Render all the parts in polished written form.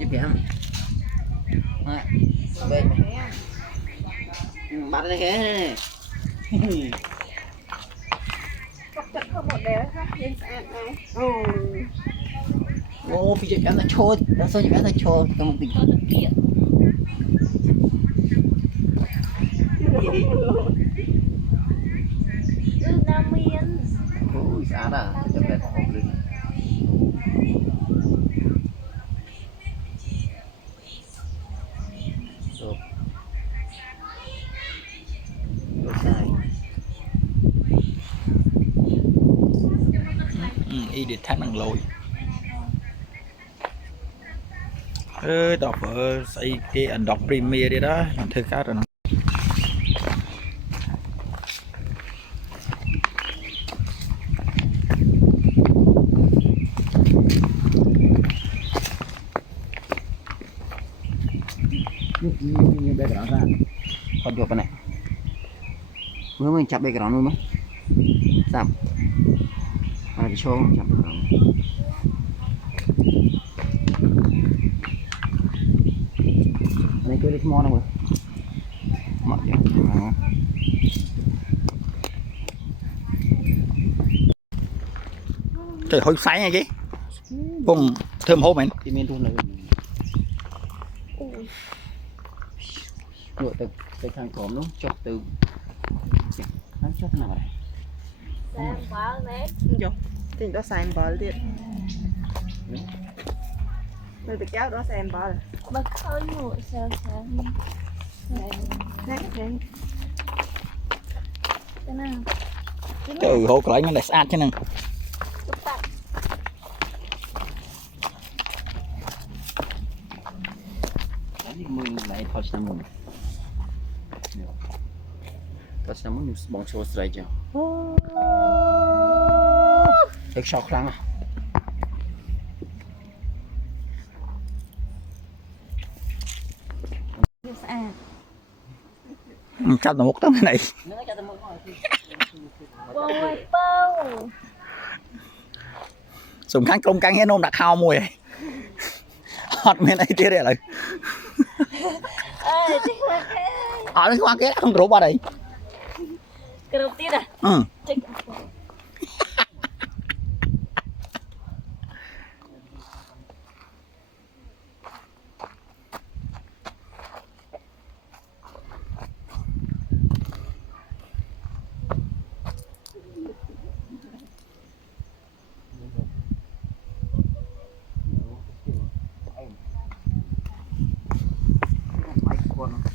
chụp kìa bên bắt đây kìa chặt không một đứa khác lên sàn này. ô phi chụp em là trôi đã sao chụp em là trôi trong một tình kiện Nam Miên. ôi giá à chụp lại phòng hộp lên rồi sai y để thắt bằng lồi đọc ở xây cái ảnh đọc premier đi đó mình thử khác rồi như background ra còn chụp cái này mới mình chặt background luônมั้ยsắm à đi show chặt background này cứ đi mò nào rồi mò vậy trời hơi sáng nha chứ cùng thơm hô mình thì mình thu này rồi từ thằng cọm nó chọc từ nó chọc nào đây Sang bó nét. Vô, thì đó xài bò đi. Mình bị kéo đó xem bò rồi. Bật khơi ngồi sao sáng. Nát cái Thế nào? trời hô cái nó lại sát chứ nè Chụp tắt. mình lại thoát sang mình thoát sang mình bóng show straight chưa được sọc lắm à chắc là một tấm này Bôi bâu. sùng kháng công căng hết nôm đặt hao mùi hot men này kia đây lại Ê, chứ là cái. nó qua cái không rủ qua đây Cái đầu tiên à? ừ Check.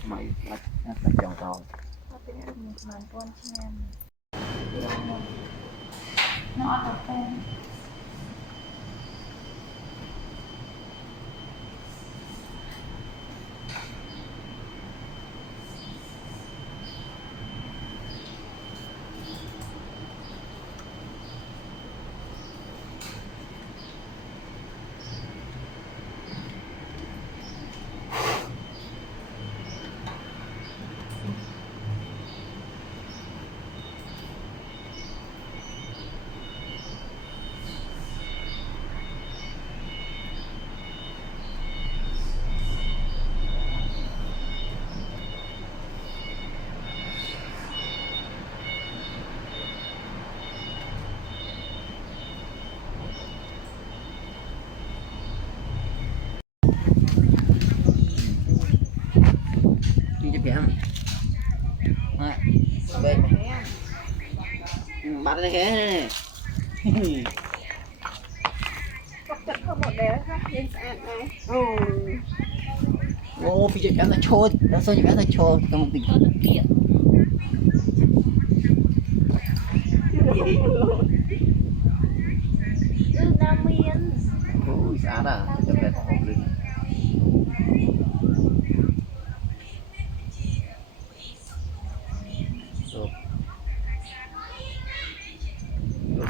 mày là chọn rồi Nó ở bên. kìa bên bắt đây kìa chặt không một đứa khác lên sàn này. ô phi chụp em là trôi đã sao chụp em là trôi trong một tình kiện Nam Miên. ôi giá à chụp lại phòng hộp lên rồi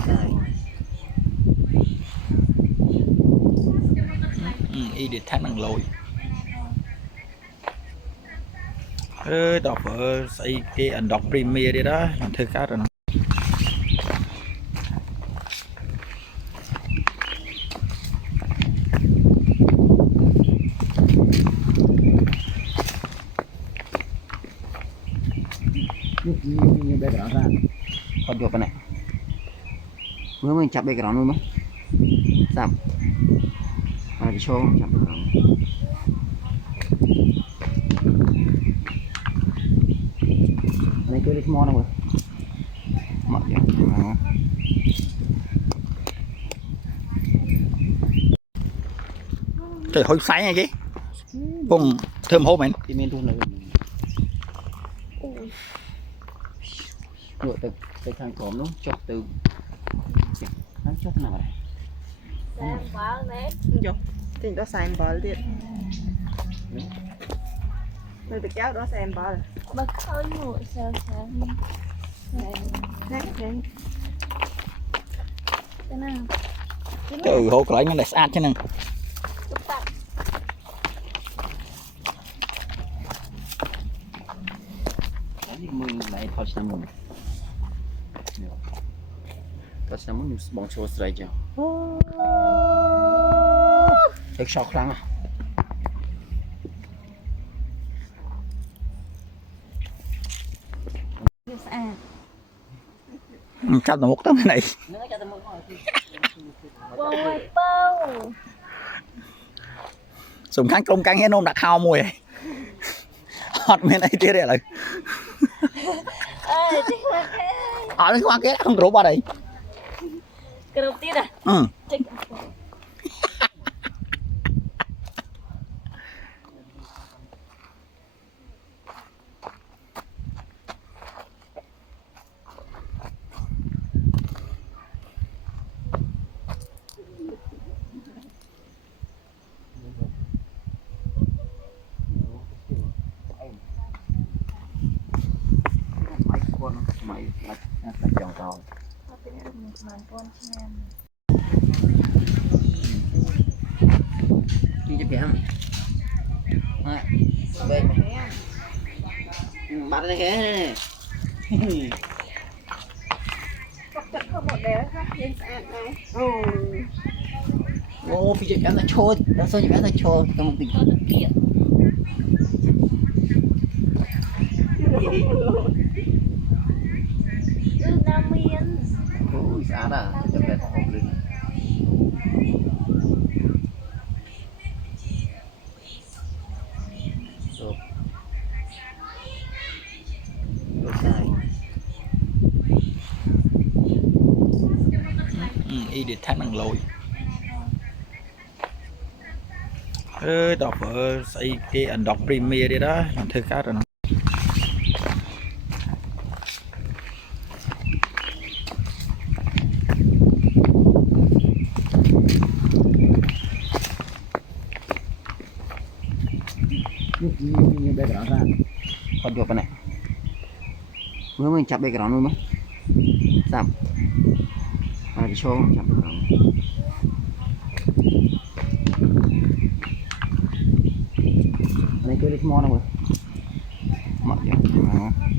sai y để thắt bằng lồi đọc ở xây cái ảnh đọc premier đi đó mình thử khác rồi background kan kau dua panek mưa chặt background luônมั้ยsap mana di show chặt background này cứ đi mò nào rồi mặc vậy trời hơi sáng ngay chứ bông thơm hô mày thì mình thu này ngựa từ thang cổng nó chọc từ nó chọc nào này Sang bó nét. Vô, thì đó xài bò đi. Người tự kéo đó xài bò rồi. Bật khơi ngủ sao sáng. Nét nè. Thế nào? trời hô cái nó lại sát chứ nè Chụp tặng. mình lại thôi xem mình có xem mình bóng show straight chưa take shot khăn à chắc là một tấm cái này Bôi bông. sùng khăn công căng hết nôm đặt hao mùi hot bên này kia đây là Ê, chứ mà cái. ở đây qua cái không rủ qua đây Cái đầu tiên à? ừ Check. mày là chọn tàu đi cho kém bên bắt cái này Cặp chặt không một đéo ha, nhìn sạch này. ô phi chạy là trôi đó sao chạy là trôi trong một tình Kiện. Nam Miên. ôi giá à cho bé học lên rồi rồi sai y để thắt bằng lồi ơi đọc ở xây cái ảnh đọc premier đi đó làm thơ khác rồi nó như background ra kau dua panek mưa chặt background luônมั้ยsap mana di show chặt background này cứ đi mò nào rồi mặc vậy